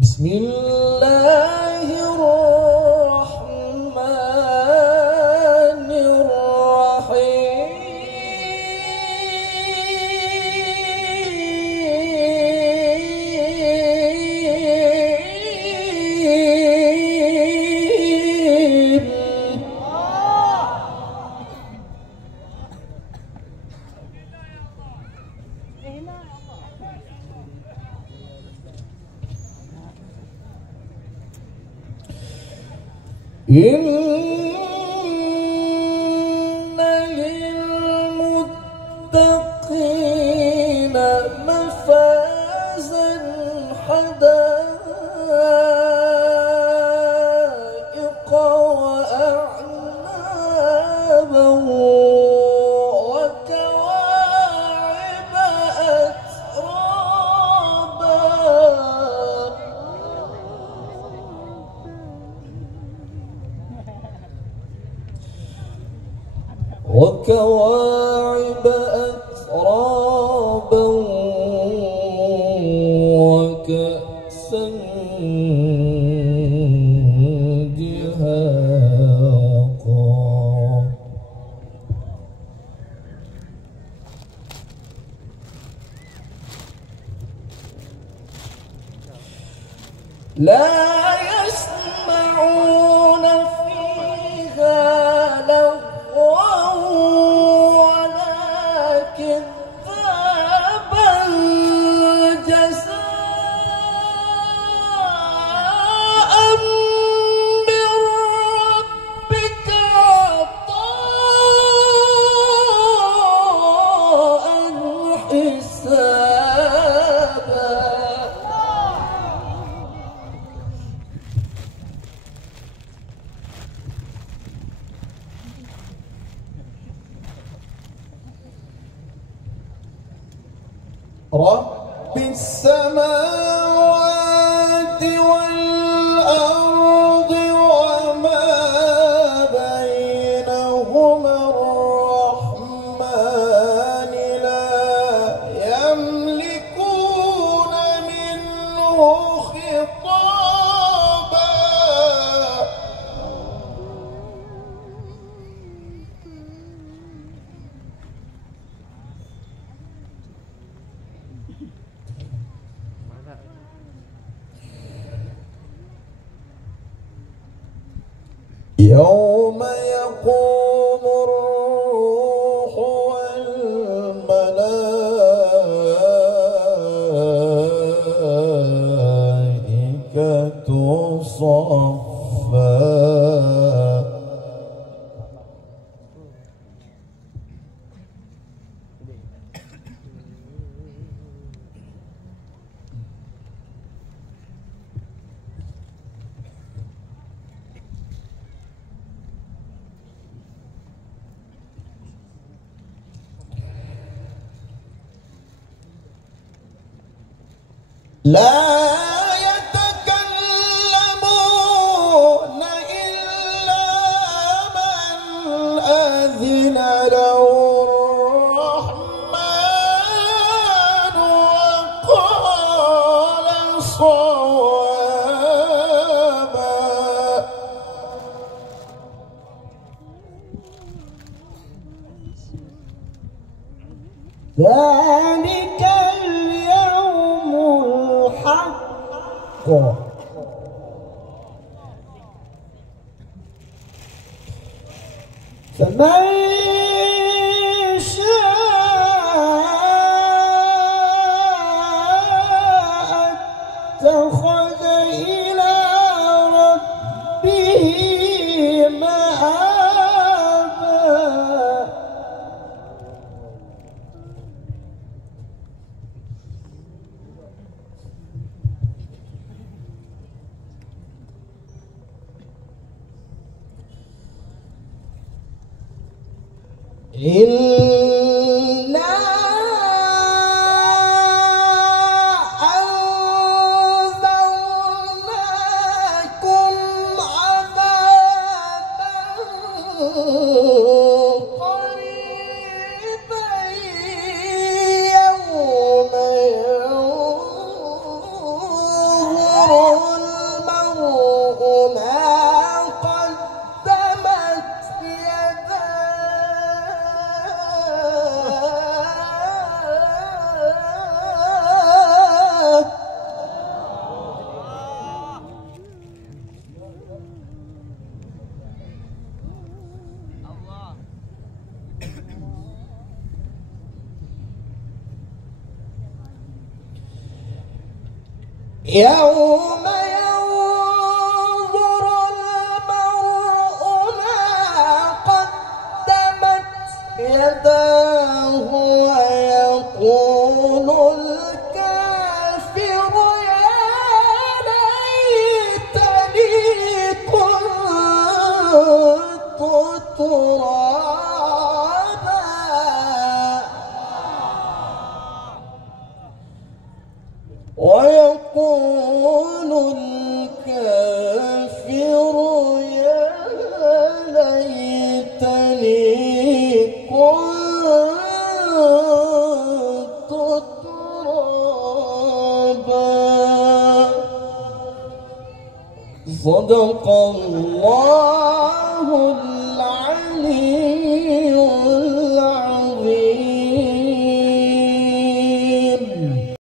بسم الله الرحمن الرحيم. إن للمتقين مفازا حدائق وأعنابا وكواعب أترابا وكواعب أترابا وكأسا دهاقا لا يسمعون فيها لغوا ولا كذابا جزاء من ربك عطاء حسابا. رب السماوات والأرض وما بينهما الرحمن لا يملكون منه خطابا. يوم يقوم الروح والملائكة صفا لا يتكلمون إلا من أذن له الرحمن وقال صوابا. ذلك اليوم الحق فمن شاء اتخذ إلى ربه مآبا. إنا أنذرناكم عذابا قريبا يوم ينظر يوم ينظر المرء ما قدمت يداه ويقول الكافر يا ليتني كنت ترابا ويقول الكافر يا ليتني كنت ترابا. صدق الله